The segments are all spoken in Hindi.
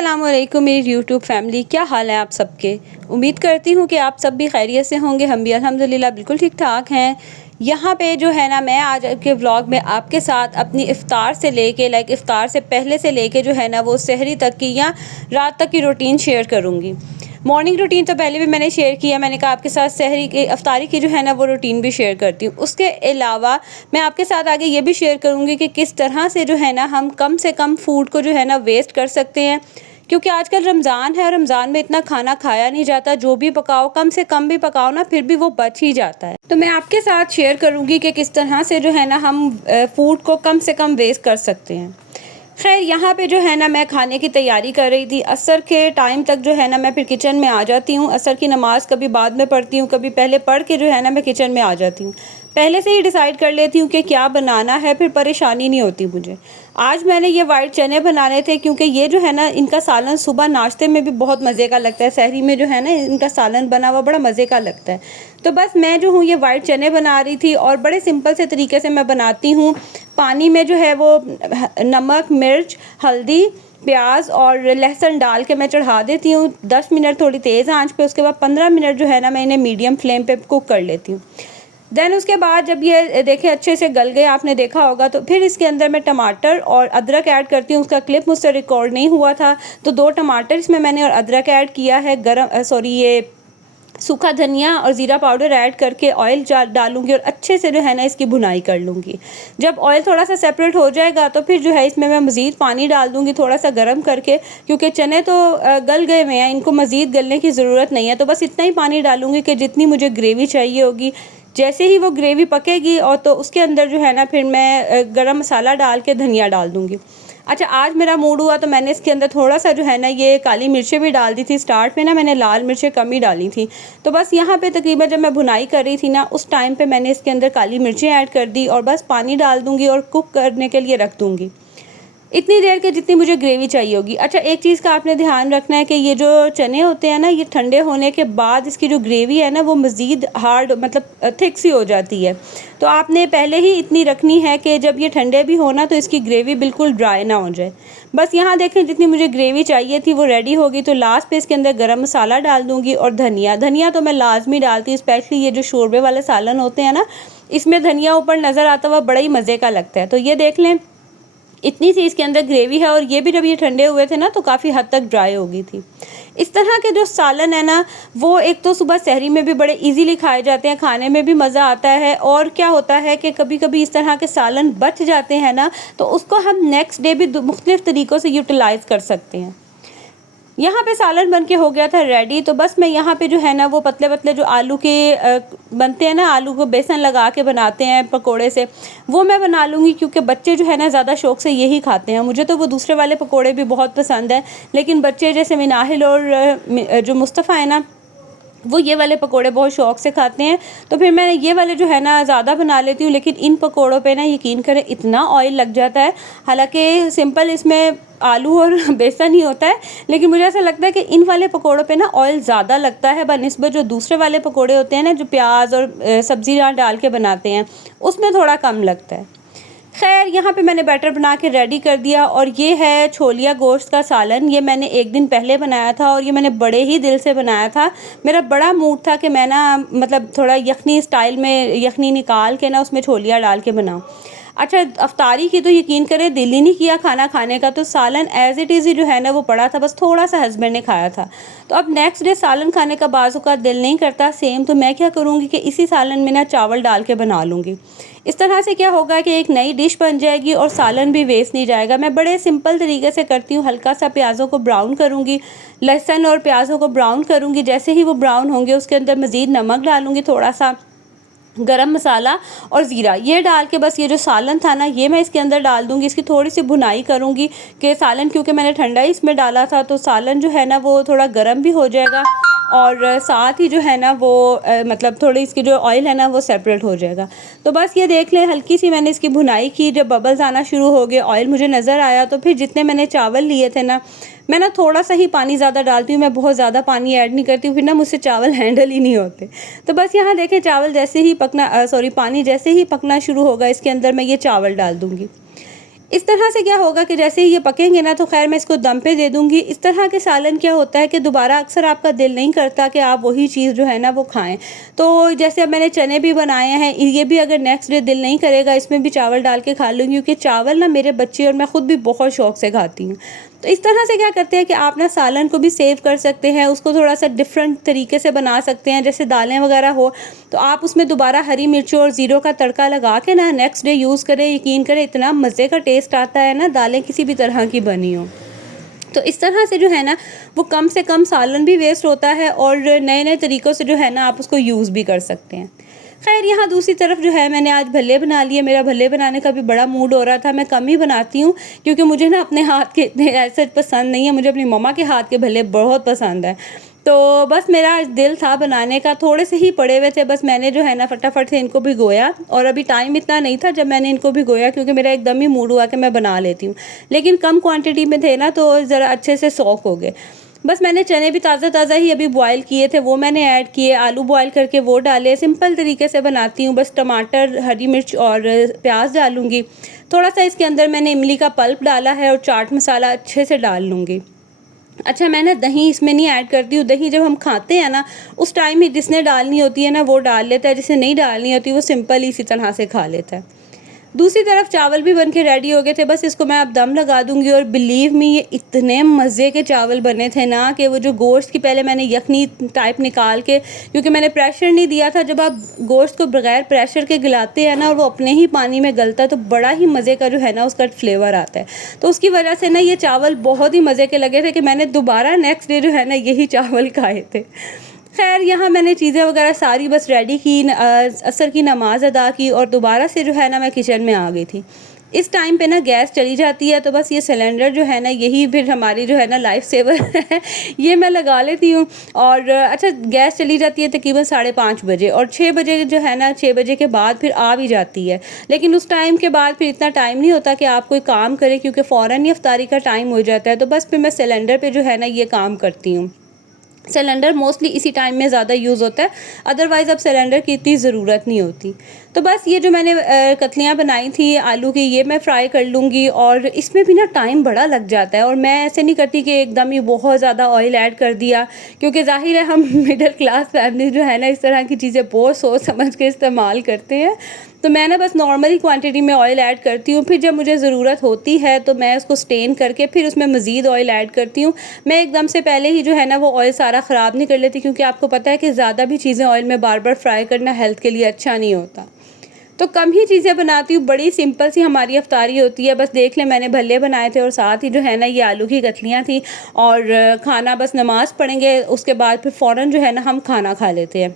अस्सलामुअलैकुम मेरी यूट्यूब फैमिली, क्या हाल है आप सबके। उम्मीद करती हूँ कि आप सब भी खैरियत से होंगे। हम भी अल्हम्दुलिल्लाह बिल्कुल ठीक ठाक हैं। यहाँ पे जो है ना, मैं आज के व्लॉग में आपके साथ अपनी इफ़्तार से लेके इफ़्तार से पहले से लेके जो है ना वो सहरी तक की या रात तक की रूटीन शेयर करूँगी। मॉर्निंग रूटीन तो पहले भी मैंने शेयर किया, मैंने कहा आपके साथ सहरी की अफ्तारी की जो है ना वो रूटीन भी शेयर करती हूँ। उसके अलावा मैं आपके साथ आगे ये भी शेयर करूँगी कि किस तरह से जो है ना हम कम से कम फूड को जो है ना वेस्ट कर सकते हैं, क्योंकि आजकल रमज़ान है और रमज़ान में इतना खाना खाया नहीं जाता। जो भी पकाओ कम से कम भी पकाओ ना, फिर भी वो बच ही जाता है। तो मैं आपके साथ शेयर करूँगी कि किस तरह से जो है ना हम फूड को कम से कम वेस्ट कर सकते हैं। खैर, यहाँ पे जो है ना मैं खाने की तैयारी कर रही थी। असर के टाइम तक जो है ना मैं फिर किचन में आ जाती हूँ। असर की नमाज़ कभी बाद में पढ़ती हूँ, कभी पहले पढ़ के जो है ना मैं किचन में आ जाती हूँ। पहले से ही डिसाइड कर लेती हूँ कि क्या बनाना है, फिर परेशानी नहीं होती मुझे। आज मैंने ये वाइट चने बनाने थे, क्योंकि ये जो है ना इनका सालन सुबह नाश्ते में भी बहुत मज़े का लगता है। सहरी में जो है ना इनका सालन बना हुआ बड़ा मज़े का लगता है। तो बस मैं जो हूँ ये वाइट चने बना रही थी और बड़े सिंपल से तरीके से मैं बनाती हूँ। पानी में जो है वो नमक, मिर्च, हल्दी, प्याज और लहसुन डाल के मैं चढ़ा देती हूँ 10 मिनट थोड़ी तेज़ आंच पे। उसके बाद 15 मिनट जो है ना मैं इन्हें मीडियम फ्लेम पे कुक कर लेती हूँ। देन उसके बाद जब ये देखें अच्छे से गल गए, आपने देखा होगा, तो फिर इसके अंदर मैं टमाटर और अदरक ऐड करती हूँ। उसका क्लिप मुझसे रिकॉर्ड नहीं हुआ था, तो 2 टमाटर इसमें मैंने और अदरक ऐड किया है। ये सूखा धनिया और ज़ीरा पाउडर ऐड करके ऑयल डालूंगी और अच्छे से जो है ना इसकी भुनाई कर लूँगी। जब ऑयल थोड़ा सा सेपरेट हो जाएगा तो फिर जो है इसमें मैं मज़ीद पानी डाल दूँगी थोड़ा सा गर्म करके, क्योंकि चने तो गल गए हुए हैं, इनको मज़ीद गलने की ज़रूरत नहीं है। तो बस इतना ही पानी डालूँगी कि जितनी मुझे ग्रेवी चाहिए होगी। जैसे ही वो ग्रेवी पकेगी और तो उसके अंदर जो है ना फिर मैं गरम मसाला डाल के धनिया डाल दूँगी। अच्छा, आज मेरा मूड हुआ तो मैंने इसके अंदर थोड़ा सा जो है ना ये काली मिर्चें भी डाल दी थी। स्टार्ट में ना मैंने लाल मिर्चें कम ही डाली थी। तो बस यहाँ पे तकरीबन जब मैं भुनाई कर रही थी ना उस टाइम पे मैंने इसके अंदर काली मिर्चें ऐड कर दी और बस पानी डाल दूँगी और कुक करने के लिए रख दूँगी इतनी देर के जितनी मुझे ग्रेवी चाहिए होगी। अच्छा, एक चीज़ का आपने ध्यान रखना है कि ये जो चने होते हैं ना, ये ठंडे होने के बाद इसकी जो ग्रेवी है ना वो मज़ीद हार्ड मतलब थिक सी हो जाती है। तो आपने पहले ही इतनी रखनी है कि जब ये ठंडे भी हो ना तो इसकी ग्रेवी बिल्कुल ड्राई ना हो जाए। बस यहाँ देखें जितनी मुझे ग्रेवी चाहिए थी वो रेडी होगी। तो लास्ट पे इसके अंदर गरम मसाला डाल दूँगी और धनिया तो मैं लाजमी डालती हूँ। स्पेशली ये जो शोरबे वाले सालन होते हैं ना, इसमें धनिया ऊपर नज़र आता हुआ बड़ा ही मज़े का लगता है। तो ये देख लें, इतनी सी इसके अंदर ग्रेवी है और ये भी जब ये ठंडे हुए थे ना तो काफ़ी हद तक ड्राई हो गई थी। इस तरह के जो सालन है ना वो एक तो सुबह सहरी में भी बड़े इजीली खाए जाते हैं, खाने में भी मज़ा आता है। और क्या होता है कि कभी कभी इस तरह के सालन बच जाते हैं ना तो उसको हम नेक्स्ट डे भी मुख्तलिफ़ तरीक़ों से यूटिलाइज़ कर सकते हैं। यहाँ पे सालन बन के हो गया था रेडी। तो बस मैं यहाँ पे जो है ना वो पतले पतले जो आलू के बनते हैं ना, आलू को बेसन लगा के बनाते हैं पकोड़े से, वो मैं बना लूँगी, क्योंकि बच्चे जो है ना ज़्यादा शौक़ से यही खाते हैं। मुझे तो वो दूसरे वाले पकोड़े भी बहुत पसंद है, लेकिन बच्चे जैसे मिनाहिल और जो मुस्तफ़ा है ना वो ये वाले पकोड़े बहुत शौक़ से खाते हैं। तो फिर मैं ये वाले जो है ना ज़्यादा बना लेती हूँ। लेकिन इन पकोड़ों पे ना यकीन करें इतना ऑयल लग जाता है। हालांकि सिंपल इसमें आलू और बेसन ही होता है, लेकिन मुझे ऐसा लगता है कि इन वाले पकोड़ों पे ना ऑयल ज़्यादा लगता है बनिस्बत जो दूसरे वाले पकोड़े होते हैं ना, जो प्याज और सब्ज़ी डाल के बनाते हैं, उसमें थोड़ा कम लगता है। खैर, यहाँ पे मैंने बैटर बना के रेडी कर दिया और ये है छोलिया गोश्त का सालन। ये मैंने एक दिन पहले बनाया था और ये मैंने बड़े ही दिल से बनाया था। मेरा बड़ा मूड था कि मैं ना मतलब थोड़ा यखनी स्टाइल में यखनी निकाल के ना उसमें छोलिया डाल के बनाऊँ। अच्छा, अफ्तारी की तो यकीन करें दिल ही नहीं किया खाना खाने का, तो सालन एज़ इट इज़ ही जो है ना वो पड़ा था, बस थोड़ा सा हस्बैंड ने खाया था। तो अब नेक्स्ट डे सालन खाने का बाज़ का दिल नहीं करता सेम, तो मैं क्या करूँगी कि इसी सालन में ना चावल डाल के बना लूँगी। इस तरह से क्या होगा कि एक नई डिश बन जाएगी और सालन भी वेस्ट नहीं जाएगा। मैं बड़े सिंपल तरीके से करती हूँ। हल्का सा प्याज़ों को ब्राउन करूँगी, लहसुन और प्याज़ों को ब्राउन करूँगी। जैसे ही वो ब्राउन होंगे उसके अंदर मज़ीद नमक डालूँगी, थोड़ा सा गरम मसाला और ज़ीरा, ये डाल के बस ये जो सालन था ना ये मैं इसके अंदर डाल दूँगी। इसकी थोड़ी सी भुनाई करूँगी कि सालन, क्योंकि मैंने ठंडा ही इसमें डाला था, तो सालन जो है ना वो थोड़ा गर्म भी हो जाएगा और साथ ही जो है ना वो मतलब थोड़ी इसकी जो ऑयल है ना वो सेपरेट हो जाएगा। तो बस ये देख लें, हल्की सी मैंने इसकी भुनाई की। जब बबल्स आना शुरू हो गए, ऑयल मुझे नज़र आया, तो फिर जितने मैंने चावल लिए थे ना, मैं ना थोड़ा सा ही पानी ज़्यादा डालती हूँ, मैं बहुत ज़्यादा पानी ऐड नहीं करती हूँ, फिर ना मुझसे चावल हैंडल ही नहीं होते। तो बस यहाँ देखें, पानी जैसे ही पकना शुरू होगा इसके अंदर मैं ये चावल डाल दूँगी। इस तरह से क्या होगा कि जैसे ही ये पकेंगे ना तो खैर मैं इसको दम पे दे दूँगी। इस तरह के सालन क्या होता है कि दोबारा अक्सर आपका दिल नहीं करता कि आप वही चीज़ जो है ना वो खाएँ। तो जैसे अब मैंने चने भी बनाए हैं, ये भी अगर नेक्स्ट डे दिल नहीं करेगा इसमें भी चावल डाल के खा लूँगी, क्योंकि चावल ना मेरे बच्चे और मैं खुद भी बहुत शौक़ से खाती हूँ। तो इस तरह से क्या करते हैं कि आप ना सालन को भी सेव कर सकते हैं, उसको थोड़ा-सा डिफरेंट तरीके से बना सकते हैं। जैसे दालें वगैरह हो तो आप उसमें दोबारा हरी मिर्चों और ज़ीरो का तड़का लगा के ना नेक्स्ट डे यूज़ करें, यकीन करें इतना मज़े का टेस्ट आता है ना, दालें किसी भी तरह की बनी हों। तो इस तरह से जो है ना वो कम से कम सालन भी वेस्ट होता है और नए-नए तरीक़ों से जो है ना आप उसको यूज़ भी कर सकते हैं। ख़ैर यहाँ दूसरी तरफ जो है मैंने आज भल्ले बना लिए। मेरा भल्ले बनाने का भी बड़ा मूड हो रहा था। मैं कम ही बनाती हूँ क्योंकि मुझे ना अपने हाथ के इतने ऐसे पसंद नहीं है, मुझे अपनी मम्मा के हाथ के भल्ले बहुत पसंद है। तो बस मेरा आज दिल था बनाने का, थोड़े से ही पड़े हुए थे, बस मैंने जो है ना फटाफट से इनको भिगोया और अभी टाइम इतना नहीं था जब मैंने इनको भिगोया, क्योंकि मेरा एकदम ही मूड हुआ कि मैं बना लेती हूँ। लेकिन कम क्वांटिटी में थे ना तो ज़रा अच्छे से सॉक हो गए। बस मैंने चने भी ताज़ा-ताज़ा ही अभी बॉयल किए थे, वो मैंने ऐड किए, आलू बॉयल करके वो डाले। सिंपल तरीके से बनाती हूँ, बस टमाटर, हरी मिर्च और प्याज डालूँगी। थोड़ा-सा इसके अंदर मैंने इमली का पल्प डाला है और चाट मसाला अच्छे से डाल लूँगी। अच्छा, मैं ना दही इसमें नहीं ऐड करती हूँ। दही जब हम खाते हैं ना उस टाइम ही जिसने डालनी होती है ना वो डाल लेता है, जिसे नहीं डालनी होती वो सिंपल ही इसी तरह से खा लेता है। दूसरी तरफ चावल भी बनके रेडी हो गए थे, बस इसको मैं अब दम लगा दूँगी। और बिलीव मी ये इतने मज़े के चावल बने थे ना कि वो जो गोश्त की पहले मैंने यखनी टाइप निकाल के, क्योंकि मैंने प्रेशर नहीं दिया था, जब आप गोश्त को बगैर प्रेशर के गलाते हैं ना और वो अपने ही पानी में गलता है तो बड़ा ही मज़े का जो है ना उसका फ्लेवर आता है। तो उसकी वजह से ना ये चावल बहुत ही मज़े के लगे थे कि मैंने दोबारा नेक्स्ट डे जो है ना यही चावल खाए थे। ख़ैर यहाँ मैंने चीज़ें वगैरह सारी बस रेडी की, असर की नमाज़ अदा की और दोबारा से जो है ना मैं किचन में आ गई थी। इस टाइम पे ना गैस चली जाती है तो बस ये सिलेंडर जो है ना यही फिर हमारी जो है ना लाइफ सेवर है। ये मैं लगा लेती हूँ। और अच्छा, गैस चली जाती है तकरीबन 5:30 बजे और 6 बजे जो है ना 6 बजे के बाद फिर आ भी जाती है। लेकिन उस टाइम के बाद फिर इतना टाइम नहीं होता कि आप कोई काम करें, क्योंकि फ़ौरन ही इफ्तारी का टाइम हो जाता है। तो बस फिर मैं सिलेंडर पे जो है ना ये काम करती हूँ। सिलेंडर मोस्टली इसी टाइम में ज़्यादा यूज़ होता है, अदरवाइज़ अब सिलेंडर की इतनी ज़रूरत नहीं होती। तो बस ये जो मैंने कतलियाँ बनाई थी आलू की, ये मैं फ्राई कर लूँगी और इसमें भी ना टाइम बड़ा लग जाता है। और मैं ऐसे नहीं करती कि एकदम ही बहुत ज़्यादा ऑयल ऐड कर दिया, क्योंकि ज़ाहिर है हम मिडिल क्लास फैमिली जो है ना इस तरह की चीज़ें बहुत सोच समझ के इस्तेमाल करते हैं। तो मैं ना बस नॉर्मल ही क्वांटिटी में ऑयल ऐड करती हूँ, फिर जब मुझे ज़रूरत होती है तो मैं उसको स्टेन करके फिर उसमें मज़ीद ऑयल ऐड करती हूँ। मैं एकदम से पहले ही जो है ना वो ऑयल सारा ख़राब नहीं कर लेती, क्योंकि आपको पता है कि ज़्यादा भी चीज़ें ऑयल में बार-बार फ्राई करना हेल्थ के लिए अच्छा नहीं होता। तो कम ही चीज़ें बनाती हूँ, बड़ी सिंपल सी हमारी इफ्तारी होती है। बस देख लें, मैंने भल्ले बनाए थे और साथ ही जो है ना ये आलू की कतलियाँ थी और खाना बस नमाज़ पढ़ेंगे उसके बाद फिर फ़ौरन जो है ना हम खाना खा लेते हैं।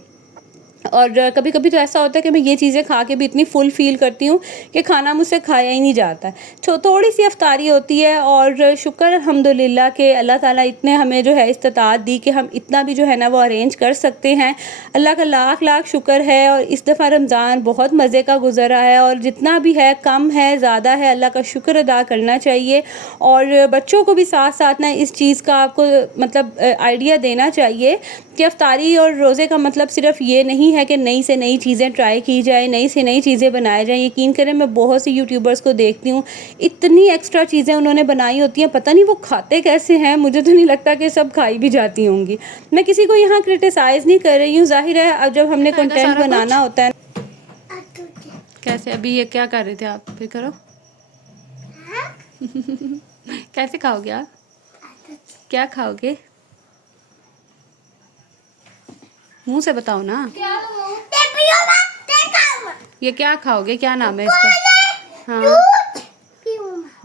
और कभी-कभी तो ऐसा होता है कि मैं ये चीज़ें खा के भी इतनी फुल फ़ील करती हूँ कि खाना मुझसे खाया ही नहीं जाता है। थोड़ी-सी इफ्तारी होती है और शुक्र अल्हम्दुलिल्लाह कि अल्लाह ताला इतने हमें जो है इस्तिताअत दी कि हम इतना भी जो है ना वो अरेंज कर सकते हैं। अल्लाह का लाख-लाख शुक्र है। और इस दफ़ा रमज़ान बहुत मज़े का गुज़रा है और जितना भी है कम है, ज़्यादा है, अल्लाह का शुक्र अदा करना चाहिए। और बच्चों को भी साथ-साथ ना इस चीज़ का आपको मतलब आइडिया देना चाहिए कि इफ्तारी और रोज़े का मतलब सिर्फ़ ये नहीं है कि नई से नई चीज़ें ट्राई की जाए, नई से नई चीज़ें बनाई जाएँ। यकीन करें मैं बहुत सी यूट्यूबर्स को देखती हूँ, इतनी एक्स्ट्रा चीज़ें उन्होंने बनाई होती हैं, पता नहीं वो खाते कैसे हैं, मुझे तो नहीं लगता कि सब खाई भी जाती होंगी। मैं किसी को यहाँ क्रिटिसाइज़ नहीं कर रही हूँ, ज़ाहिर है अब जब हमने कंटेंट बनाना होता है। कैसे, अभी ये क्या कर रहे थे आप? फिर करो। कैसे खाओगे आप? क्या खाओगे? मुंह से बताओ ना। ये क्या खाओगे, क्या नाम है इसका? हाँ,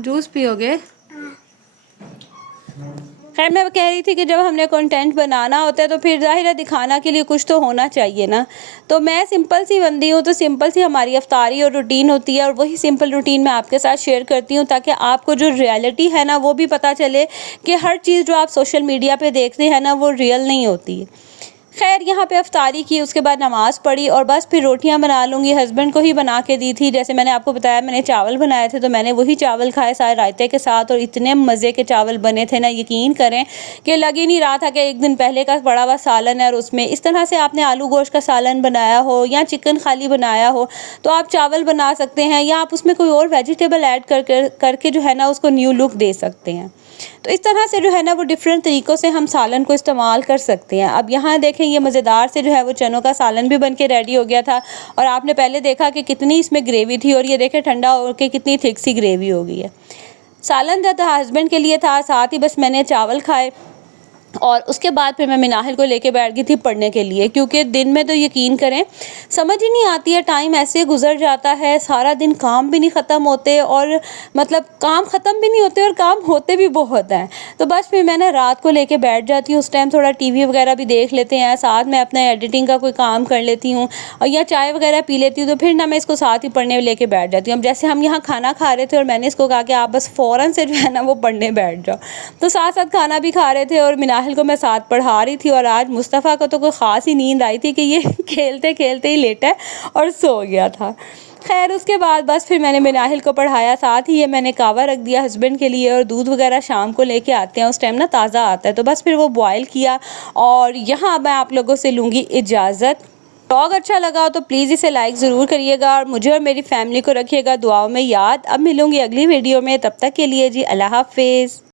जूस पियोगे? खैर मैं कह रही थी कि जब हमने कंटेंट बनाना होता है तो फिर ज़ाहिर है दिखाना के लिए कुछ तो होना चाहिए ना। तो मैं सिंपल सी बंदी हूँ, तो सिंपल सी हमारी इफ्तारी और रूटीन होती है और वही सिंपल रूटीन मैं आपके साथ शेयर करती हूँ, ताकि आपको जो रियलिटी है ना वो भी पता चले कि हर चीज़ जो आप सोशल मीडिया पे देखते हैं ना वो रियल नहीं होती है। खैर यहाँ पे अफ्तारी की, उसके बाद नमाज़ पढ़ी और बस फिर रोटियाँ बना लूँगी। हस्बैंड को ही बना के दी थी, जैसे मैंने आपको बताया मैंने चावल बनाए थे तो मैंने वही चावल खाए सारे रायते के साथ, और इतने मज़े के चावल बने थे ना, यकीन करें कि लग ही नहीं रहा था कि एक दिन पहले का पड़ा हुआ सालन है। और उसमें इस तरह से आपने आलू गोश्त का सालन बनाया हो या चिकन खाली बनाया हो तो आप चावल बना सकते हैं, या आप उसमें कोई और वेजिटेबल ऐड करके जो है ना उसको न्यू लुक दे सकते हैं। तो इस तरह से जो है ना वो डिफरेंट तरीक़ों से हम सालन को इस्तेमाल कर सकते हैं। अब यहाँ देखें ये मज़ेदार से जो है वो चनों का सालन भी बन के रेडी हो गया था, और आपने पहले देखा कि कितनी इसमें ग्रेवी थी, और ये देखें ठंडा होकर कितनी थिक सी ग्रेवी हो गई है। सालन जो था हस्बैंड के लिए था, साथ ही बस मैंने चावल खाए, और उसके बाद फिर मैं मिनाहिल को लेके बैठ गई थी पढ़ने के लिए, क्योंकि दिन में तो यकीन करें समझ ही नहीं आती है, टाइम ऐसे गुजर जाता है, सारा दिन काम भी नहीं ख़त्म होते, और मतलब काम ख़त्म भी नहीं होते और काम होते भी बहुत हैं। तो बस फिर मैंने रात को लेके बैठ जाती हूँ, उस टाइम थोड़ा टीवी वगैरह भी देख लेते हैं, साथ में अपना एडिटिंग का कोई काम कर लेती हूँ, और या चाय वगैरह पी लेती हूँ, तो फिर ना मैं इसको साथ ही पढ़ने लेके बैठ जाती हूँ। अब जैसे हम यहाँ खाना खा रहे थे और मैंने इसको कहा कि आप बस फ़ौरन से जो है ना वो पढ़ने बैठ जाओ, तो साथ साथ खाना भी खा रहे थे और मिनाहिल को मैं साथ पढ़ा रही थी। और आज मुस्तफ़ा को तो कोई ख़ास ही नींद आई थी कि ये खेलते खेलते ही लेटा है और सो गया था। खैर उसके बाद बस फिर मैंने मिनाहिल को पढ़ाया, साथ ही ये मैंने कावा रख दिया हस्बैंड के लिए, और दूध वगैरह शाम को लेके आते हैं, उस टाइम ना ताज़ा आता है, तो बस फिर वो बॉयल किया। और यहाँ मैं आप लोगों से लूँगी इजाज़त। व्लॉग अच्छा लगा हो तो प्लीज़ इसे लाइक ज़रूर करिएगा, और मुझे और मेरी फैमिली को रखिएगा दुआओं में याद। अब मिलूँगी अगली वीडियो में, तब तक के लिए जी अल्लाह हाफ़िज़।